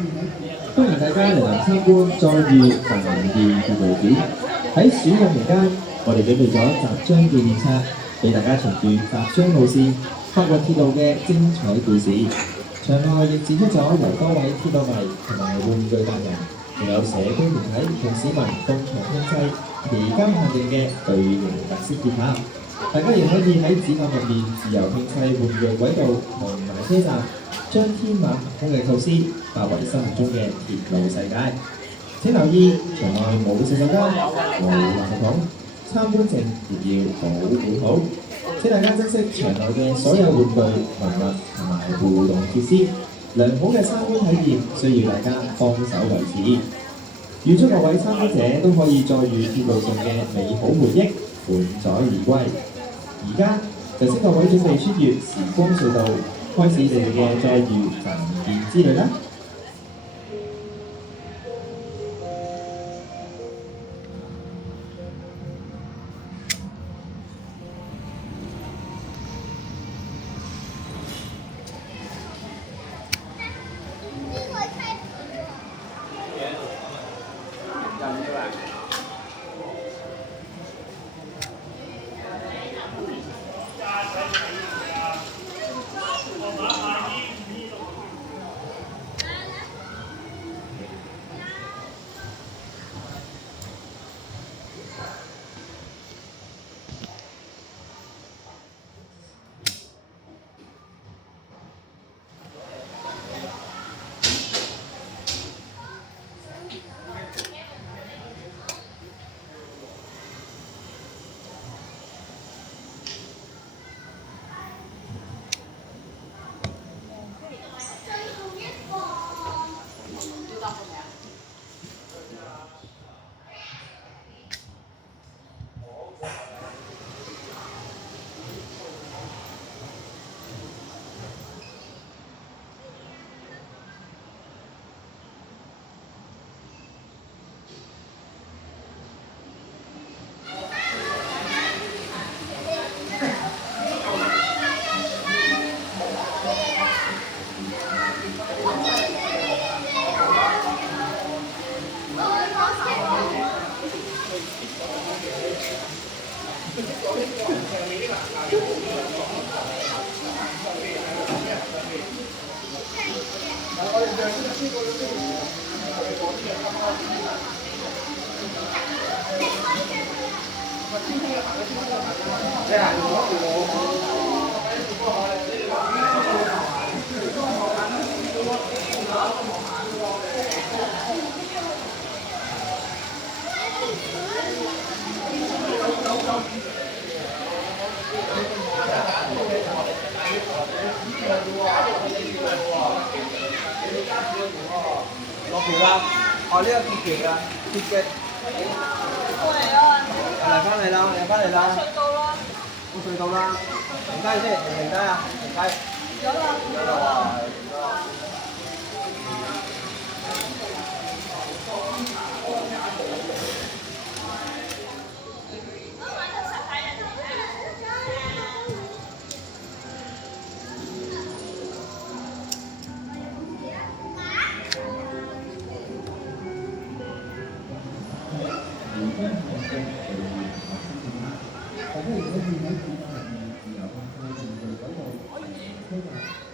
歡迎大家嚟臨參觀壯裕繁義鐵路展。喺暑假期間，我哋準備咗集章紀念冊，俾大家循住集章路線，發掘鐵路嘅精彩故事。場內亦展出咗由多位鐵路迷同埋玩具達人，仲有社區團體同市民共同拼砌期間限定嘅巨型特色鐵塔。大家亦可以喺展覽入面自由拼砌玩具軌道同埋車站，將天馬行空嘅構思化為心目中嘅鐵路世界。請留意，場內冇洗手間、冇垃圾桶，參觀證亦要保管好。請大家珍惜場內嘅所有玩具、文物同埋互動設施。良好嘅參觀體驗需要大家幫手維持。預祝各位參觀者都可以載住鐵路上嘅美好回憶，滿載而歸。而家就請各位準備穿越時光隧道，開始你哋嘅載譽繁健之旅啦！落橋啦！哦，呢個鐵橋啊，鐵嘅。過嚟啦！嚟翻嚟啦，嚟翻嚟啦！隧道啦！過隧道啦！停低先，停低啊！停低。有啦，有啦。大家亦可以喺展覽入面自由發揮玩具軌道同車站。